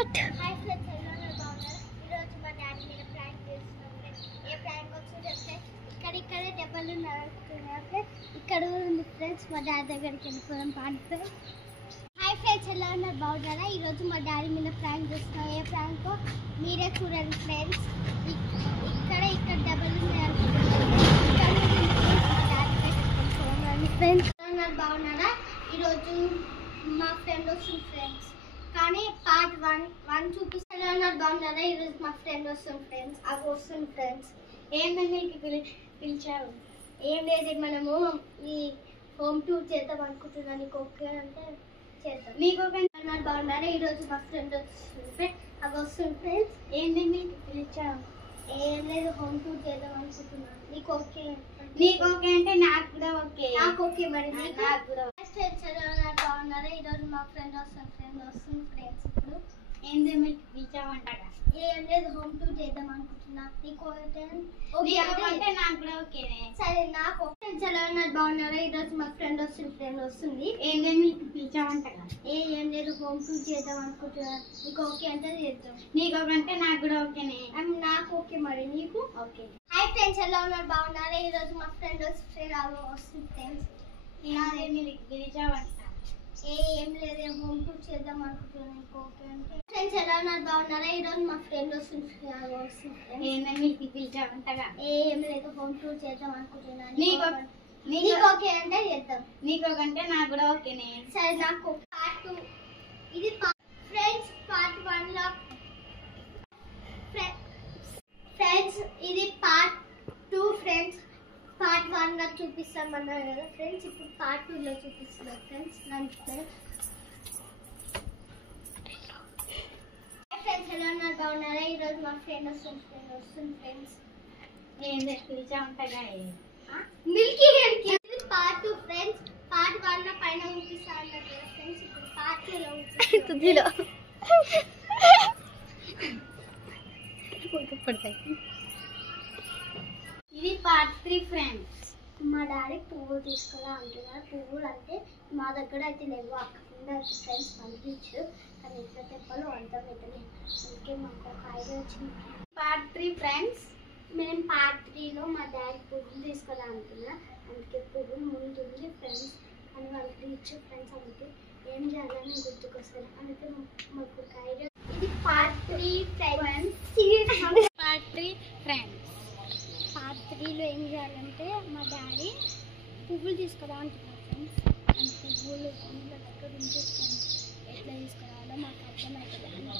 Start. Hi friends, ఎలా ఉన్నారు? బాగున్నారా? ఈరోజు మా డాడీ మీద ప్రాంక్ చేస్తున్నాం ఫ్రెండ్స్. ఏ ప్రాంక్ వచ్చో చెప్తే ఇక్కడే దెబ్బలు నడుస్తున్నాయి ఫ్రెండ్స్. ఇక్కడ ఉంది ఫ్రెండ్స్, మా డాడీ దగ్గరికి వెళ్ళిపోదాం పాండి ఫ్రెండ్స్. హాయ్ ఫ్రెండ్స్, ఎలా ఉన్నారు? బాగున్నారా? ఈరోజు మా డాడీ మీద ప్రాంక్ చేస్తున్నాం. ఏ ప్రాంకో మీరే చూడండి ఫ్రెండ్స్. ఇక్కడ దెబ్బలు ఉన్నాయి ఫ్రెండ్స్. బాగున్నారా? ఈరోజు మా ఫ్రెండ్ వస్తుంది ఫ్రెండ్స్, కానీ పార్ట్ వన్ చూపిస్తాను. బాగున్నారా? ఈరోజు మా ఫ్రెండ్ వస్తుంది ఫ్రెండ్స్. అవి వస్తుంది ఫ్రెండ్స్. ఏంటంటే పిలిచావు? ఏం లేదు, మనము ఈ హోమ్ టూర్ చేద్దాం అనుకుంటున్నాను. నీకు ఓకే అంటే చేద్దాం. నీకు ఓకే అంటే బాగున్నారా? ఈరోజు మా ఫ్రెండ్ వస్తుంది, అవి వస్తుంది ఫ్రెండ్స్. ఏంటండి పిలిచావు? ఏం లేదు, హోమ్ టూర్ చేద్దాం అనుకుంటున్నాను. నీకు ఓకే? నీకు ఓకే అంటే నాకు కూడా ఓకే. నాకు ఓకే, మరి నాకు కూడా. బాగున్నారా? ఈరోజు మా ఫ్రెండ్ వస్తుంది ఫ్రెండ్స్. ఇప్పుడు ఏంటి మీకు పిలిచామంటారా? ఏం లేదు, హోమ్ టూర్ చేద్దాం అనుకుంటున్నా. నీకు ఓకే అంటే నాకు కూడా ఓకే. సరే, నాకు ఓకే. బాగున్నారా? ఈరోజు మా ఫ్రెండ్ వస్తుంది. ఏంటి మీకు పిలిచామంటారా? ఏం లేదు, హోమ్ టూర్ చేద్దాం అనుకుంటున్నా. నీకు ఓకే అంటే చేద్దాం. నీకు ఓకే అంటే నాకు కూడా ఓకేనే. నాకు ఓకే, మరి నీకు ఓకే. హాయ్ ఫ్రెండ్స్, ఎలా ఉన్నారు? బాగున్నారా? ఈరోజు మా ఫ్రెండ్ వస్తుంది ఫ్రెండ్స్. పిలిచామంట. ఏం లేదు, హోమ్ టూర్ చేద్దాం అనుకుంటున్నాను. నీకు ఓకే అంటే. ఫ్రెండ్స్, ఎలా ఉన్నారు? బాగున్నారా? ఈరోజు మా ఫ్రెండ్ వస్తుంది. మీకు పిలిచామంటగా. ఏం లేదు, హోమ్ టూర్ చేద్దాం అనుకుంటున్నాను. నీకు ఓకే అంటే చేద్దాం. నీకు ఓకే అంటే నాకు కూడా ఓకేనే. సరే, నాకు పార్ట్ 2 ఇది ఫ్రెండ్స్. పార్ట్ 1 లో ఫ్రెండ్స్ ఇది పార్ట్ 2 ఫ్రెండ్స్. పార్ట్ 1 లో చూపిస్తామన్నారు కదా ఫ్రెండ్స్, ఇప్పుడు పార్ట్ 2 లో చూపిస్తున్నాం ఫ్రెండ్స్. ఫ్రెండ్స్, ఎలా ఉన్నారు? బాగున్నారా? ఈరోజు మా ఫ్రెండ్ వస్తుంది ఫ్రెండ్స్. ఏం పిలిచామంటగా మిల్కీ హెల్కి. ఇది పార్ట్ 2 ఫ్రెండ్స్. పార్ట్ 1 లో పైన చూపిస్తాను కదా ఫ్రెండ్స్, ఇప్పుడు పార్ట్ 2 లో ఇది పార్ట్ 3 ఫ్రెండ్స్. మా డాడీ పువ్వులు తీసుకురా అంటున్నారు. పువ్వులు అంటే మా దగ్గర అయితే లేవు, అక్కడ ఫ్రెండ్స్ పంపించు, కానీ ఎట్లా చెప్పాలో అర్థమవుతుంది. అందుకే మాకు ఒక ఐడియా వచ్చింది. Part 3 friends. మేము పార్ట్ 3లో మా డాడీ పువ్వులు తీసుకురా అంటున్నా, అందుకే పువ్వులు ముందుంది ఫ్రెండ్స్. అని వాళ్ళకి ఇచ్చు ఫ్రెండ్స్, అందుకే ఏం చేయాలని గుర్తుకొస్తారు. అందుకే మాకు ఒక ఐడియా. ఇది part 3 friends. Part 3 friends. Part 3లో ఏం చేయాలంటే మా డాడీ పువ్వులు తీసుకురా అంటున్నారు ఫ్రెండ్స్. అండ్ పువ్వులు దగ్గర ఉంటే ఫ్రెండ్స్ ఎట్లా తీసుకురావాలో మాకు అర్థమవుతుంది.